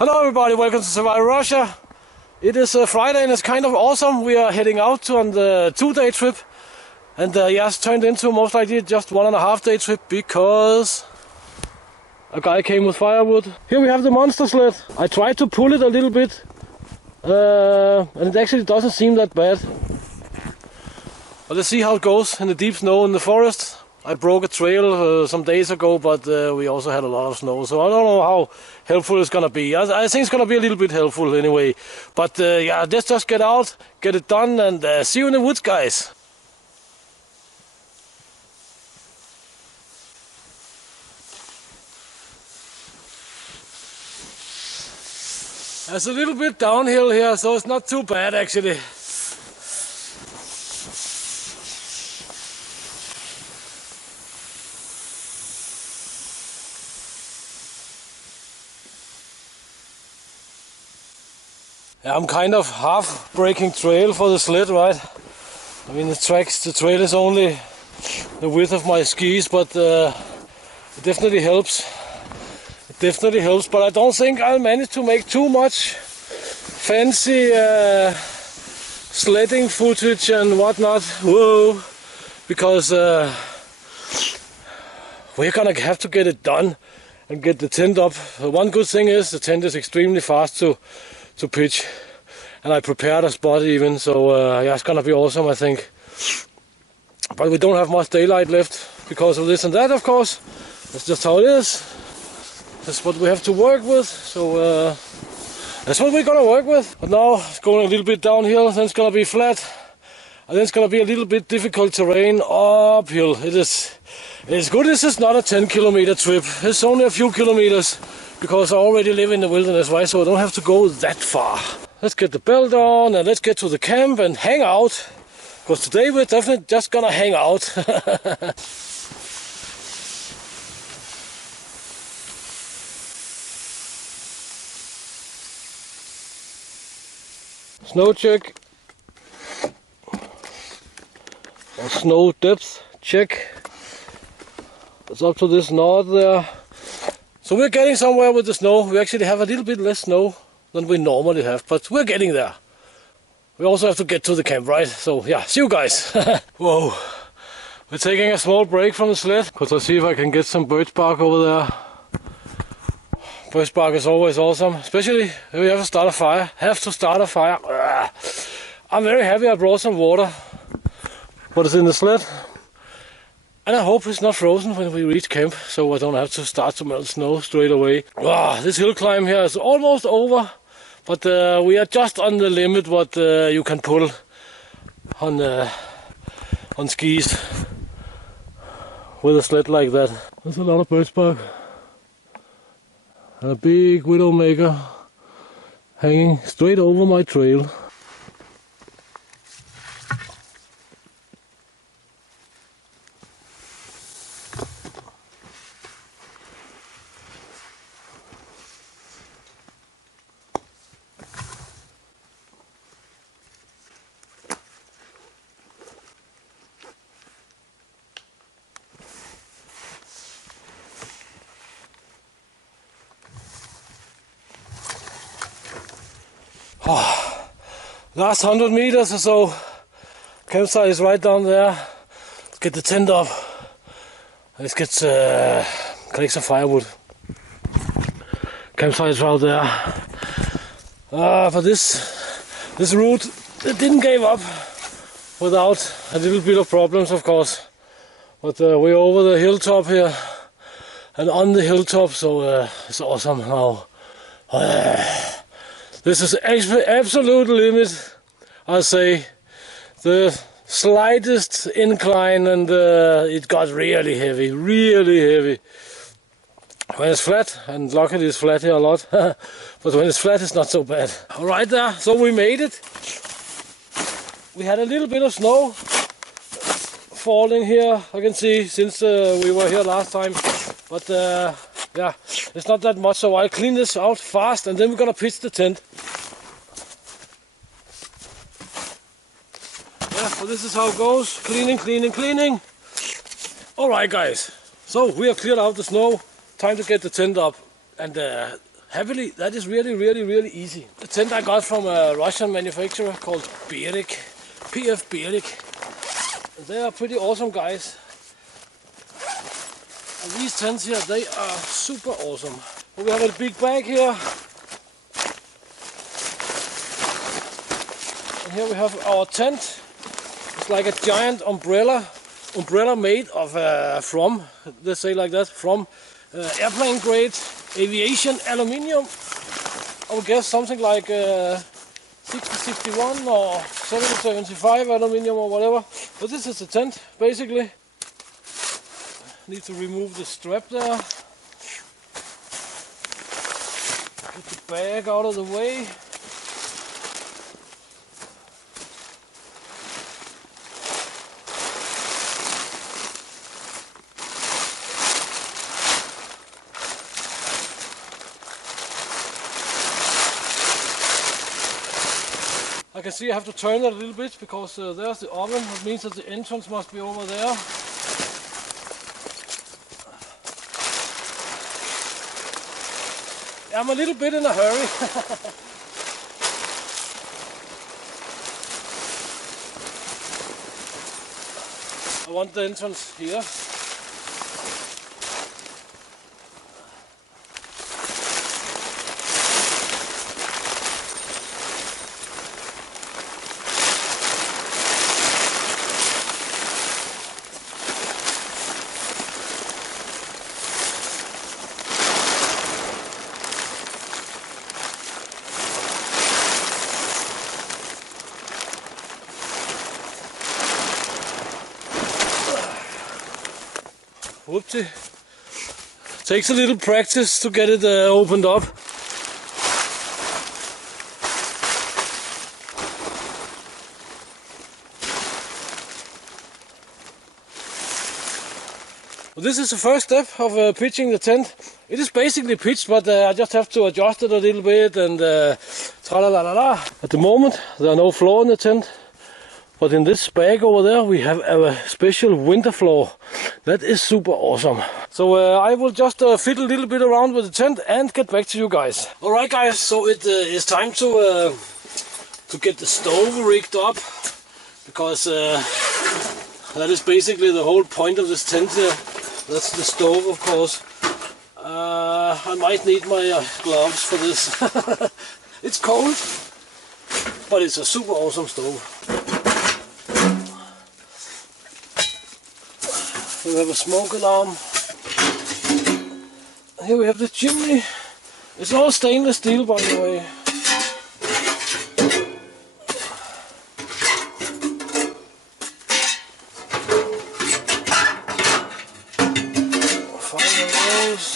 Hello everybody, welcome to Survive Russia. It is Friday and it's kind of awesome. We are heading out on the 2-day trip. And yes, turned into most likely just 1.5-day trip because a guy came with firewood. Here we have the monster sled. I tried to pull it a little bit and it actually doesn't seem that bad. But let's see how it goes in the deep snow in the forest. I broke a trail some days ago, but we also had a lot of snow, so I don't know how helpful it's gonna be. I think it's gonna be a little bit helpful anyway. But yeah, let's just get out, get it done, and see you in the woods, guys. There's a little bit downhill here, so it's not too bad actually. I'm kind of half breaking trail for the sled, right? I mean, the trail is only the width of my skis, but it definitely helps. It definitely helps, but I don't think I'll manage to make too much fancy sledding footage and whatnot. Whoa! Because we're gonna have to get it done and get the tent up. One good thing is the tent is extremely fast to pitch, and I prepared a spot even, so yeah, it's gonna be awesome, I think. But we don't have much daylight left because of this and that, of course. That's just how it is. That's what we have to work with, so that's what we're gonna work with. But now it's going a little bit downhill, then it's gonna be flat, and then it's gonna be a little bit difficult terrain uphill. It's good this is not a 10-kilometer trip. It's only a few kilometers, because I already live in the wilderness, right? So I don't have to go that far. Let's get the belt on and let's get to the camp and hang out. Because today we're definitely just gonna hang out. Snow check. Or snow depth check. It's up to this knot there. So we're getting somewhere with the snow. We actually have a little bit less snow than we normally have, but we're getting there. We also have to get to the camp, right? So yeah, see you guys. Whoa, we're taking a small break from the sled because I'll see if I can get some birch bark over there. Birch bark is always awesome, especially if we have to start a fire. I'm very happy I brought some water. What is in the sled? And I hope it's not frozen when we reach camp, so I don't have to start to melt snow straight away. Wow, this hill climb here is almost over, but we are just on the limit what you can pull on skis with a sled like that. There's a lot of birch bark and a big widowmaker hanging straight over my trail. Last 100 meters or so, campsite is right down there. Let's get the tent up. Let's collect some firewood. Campsite is out there. But this route, it didn't give up without a little bit of problems, of course. But we're over the hilltop here and on the hilltop, so it's awesome now. This is absolute limit, I say. The slightest incline and it got really heavy, When it's flat, and luckily it's flat here a lot, but when it's flat it's not so bad. Alright there, so we made it. We had a little bit of snow falling here, I can see, since we were here last time. But yeah, it's not that much, so I'll clean this out fast and then we're gonna pitch the tent. Yeah, so this is how it goes. Cleaning. Alright guys, so we have cleared out the snow. Time to get the tent up. And happily, that is really easy. The tent I got from a Russian manufacturer called Berg, PF Berg. They are pretty awesome guys. And these tents here, they are super awesome. We have a big bag here. And here we have our tent. It's like a giant umbrella made of let's say like that, from airplane grade aviation aluminium. I would guess something like 6061 or 7075 aluminium or whatever. But this is the tent basically. Need to remove the strap there. Get the bag out of the way. I can see I have to turn it a little bit because there's the oven. That means that the entrance must be over there. I'm a little bit in a hurry. I want the entrance here. Whoopsie. Takes a little practice to get it opened up. Well, this is the first step of pitching the tent. It is basically pitched, but I just have to adjust it a little bit and tra-la-la-la-la. At the moment there are no floor in the tent. But in this bag over there we have a special winter floor. That is super awesome. So I will just fiddle a little bit around with the tent and get back to you guys. Alright guys, so it is time to get the stove rigged up. Because that is basically the whole point of this tent here. That's the stove, of course. I might need my gloves for this. It's cold, but it's a super awesome stove. We have a smoke alarm. Here we have the chimney. It's all stainless steel, by the way. Fire rolls.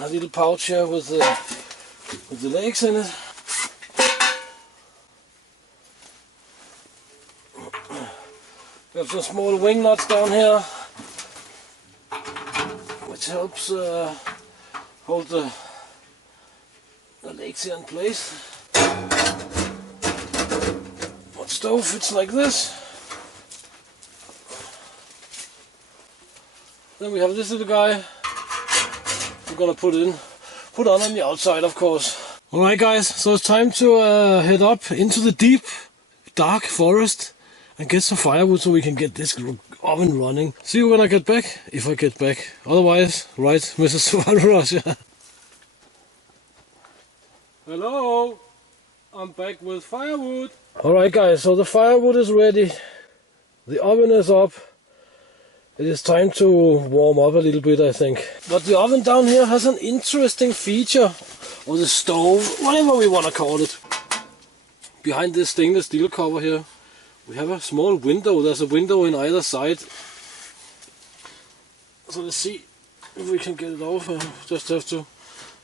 A little pouch here with the legs in it. We have some small wing nuts down here, which helps hold the legs here in place. The stove fits like this. Then we have this little guy. We're gonna put on the outside, of course. Alright guys, so it's time to head up into the deep, dark forest and get some firewood so we can get this oven running. See you when I get back, if I get back. Otherwise, right, Mrs. Russia. Hello, I'm back with firewood. Alright guys, so the firewood is ready. The oven is up. It is time to warm up a little bit, I think. But the oven down here has an interesting feature, or the stove, whatever we want to call it. Behind this stainless steel cover here, we have a small window. There's a window in either side. So let's see if we can get it off. Just have to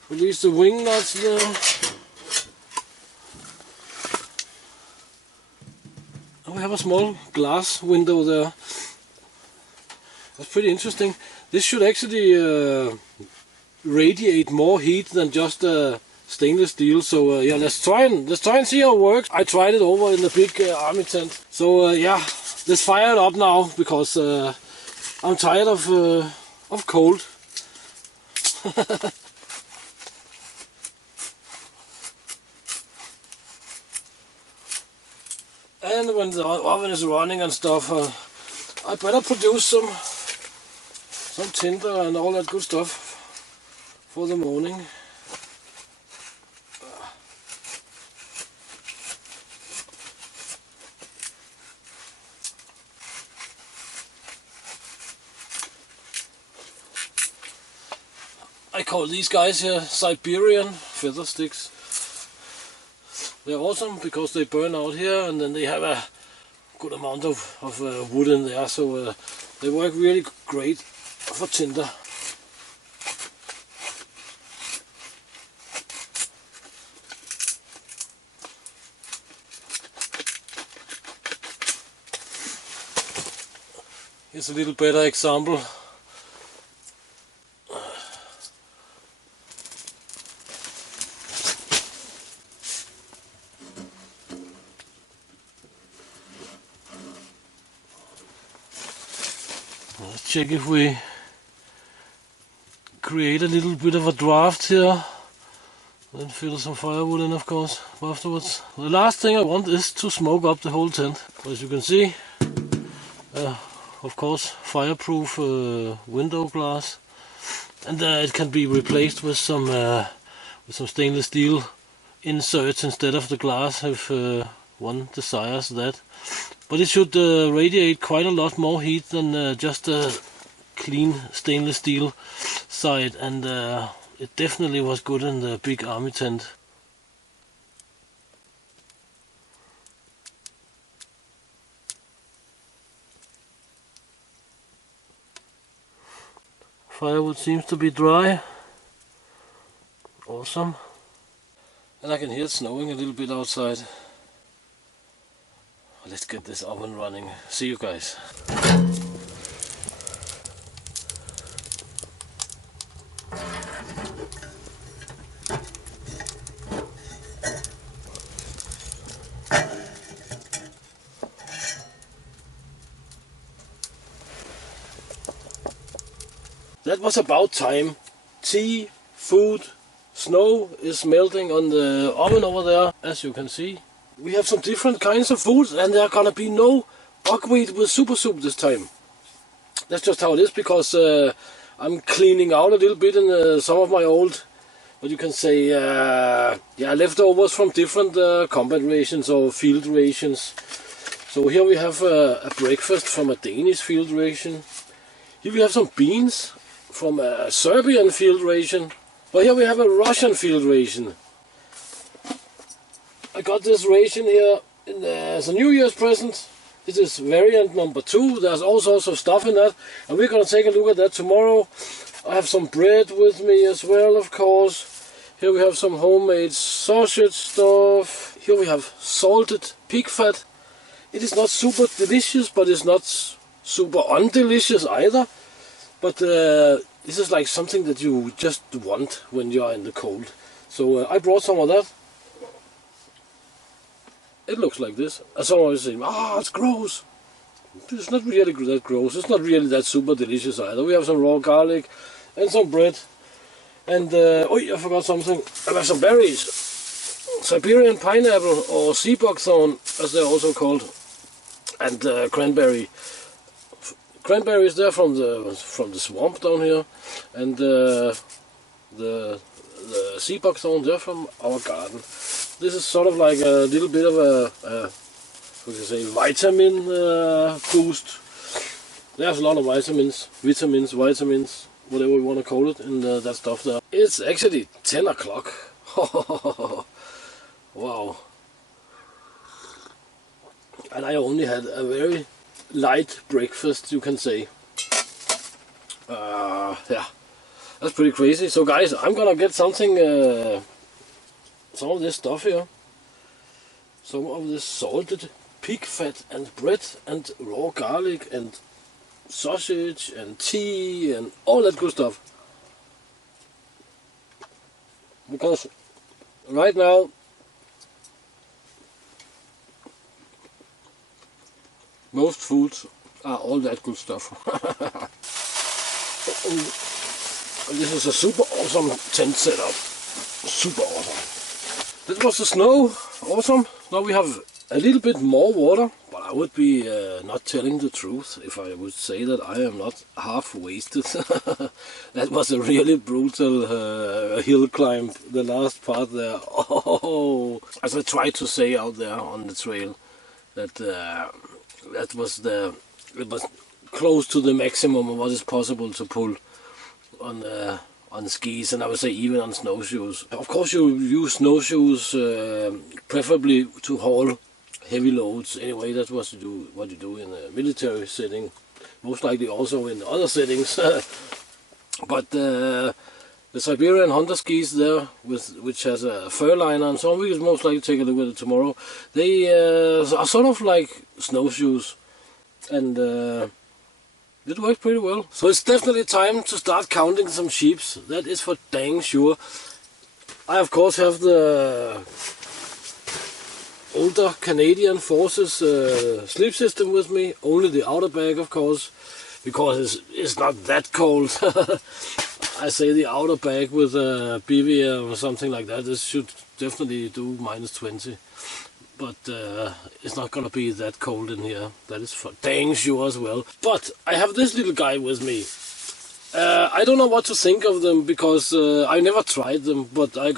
release the wing nuts there. And we have a small glass window there. That's pretty interesting. This should actually radiate more heat than just stainless steel. So yeah, let's try and see how it works. I tried it over in the big army tent. So yeah, let's fire it up now because I'm tired of cold. And when the oven is running and stuff, I better produce some tinder and all that good stuff for the morning. I call these guys here Siberian feather sticks. They're awesome because they burn out here, and then they have a good amount of wood in there, so they work really great for tinder. Here's a little better example. Let's check if we create a little bit of a draft here. Then fill some firewood in, of course, afterwards. The last thing I want is to smoke up the whole tent. As you can see, of course, fireproof window glass, and it can be replaced with some stainless steel inserts instead of the glass if one desires that. But it should radiate quite a lot more heat than just a clean stainless steel side, and it definitely was good in the big army tent. Firewood seems to be dry. Awesome. And I can hear it snowing a little bit outside. Let's get this oven running. See you guys. That was about time. Tea, food, snow is melting on the oven over there, as you can see. We have some different kinds of food, and there are gonna be no buckwheat with super soup this time. That's just how it is, because I'm cleaning out a little bit in some of my old, what you can say, leftovers from different combat rations or field rations. So here we have a breakfast from a Danish field ration. Here we have some beans from a Serbian field ration. But here we have a Russian field ration. I got this ration here as a New Year's present. This is variant number 2. There's all sorts of stuff in that, and we're going to take a look at that tomorrow. I have some bread with me as well, of course. Here we have some homemade sausage stuff. Here we have salted pig fat. It is not super delicious, but it's not super undelicious either. But this is like something that you just want when you are in the cold. So I brought some of that. It looks like this. As someone was saying, it's gross. It's not really that gross. It's not really that super delicious either. We have some raw garlic and some bread. And, I forgot something. I have some berries. Siberian pineapple, or sea buckthorn, as they're also called. And cranberry. Cranberry is there from the swamp down here. And the sea buckthorn there from our garden. This is sort of like a little bit of a vitamin boost. There's a lot of vitamins, whatever we want to call it, in that stuff there. It's actually 10 o'clock. Wow. And I only had a very light breakfast, you can say. Yeah, that's pretty crazy. So guys, I'm gonna get something, some of this stuff here. Some of this salted pig fat and bread and raw garlic and sausage and tea and all that good stuff. Because right now most foods are all that good stuff. And this is a super awesome tent setup. Super awesome. That was the snow. Awesome. Now we have a little bit more water, but I would be not telling the truth if I would say that I am not half wasted. That was a really brutal hill climb, the last part there. Oh, as I tried to say out there on the trail, that it was close to the maximum of what is possible to pull on skis, and I would say even on snowshoes. Of course you use snowshoes preferably to haul heavy loads. Anyway, that's what you do in a military setting, most likely also in other settings. But the Siberian hunter skis there, which has a fur liner and so on, we can most likely take a look at it tomorrow. They are sort of like snowshoes, and it works pretty well. So it's definitely time to start counting some sheeps. That is for dang sure. I of course have the older Canadian Forces sleep system with me. Only the outer bag, of course, because it's not that cold. I say the outer bag with a bivy or something like that. This should definitely do -20. But it's not gonna be that cold in here. That is for dang sure as well. But I have this little guy with me. I don't know what to think of them, because I never tried them, but I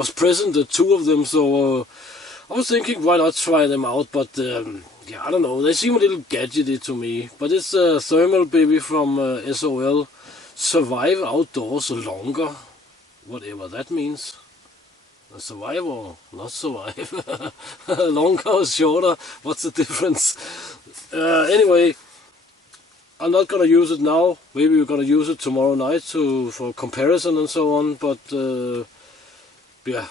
was present at 2 of them, so I was thinking why not try them out. But yeah, I don't know, they seem a little gadgety to me. But it's a thermal baby from SOL. Survive outdoors longer, whatever that means. Survive or not survive? Longer or shorter, what's the difference? Anyway, I'm not gonna use it now. Maybe we're gonna use it tomorrow night for comparison and so on. But yeah,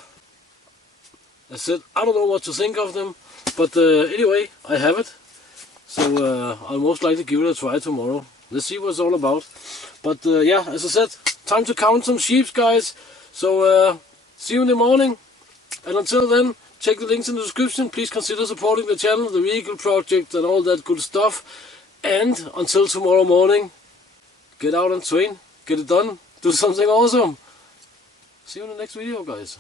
that's it. I don't know what to think of them, but anyway, I have it. So I'll most likely give it a try tomorrow. Let's see what it's all about. But yeah, as I said, time to count some sheep, guys. So see you in the morning, and until then, check the links in the description. Please consider supporting the channel, the vehicle project, and all that good stuff. And until tomorrow morning, get out and train, get it done, do something awesome. See you in the next video, guys.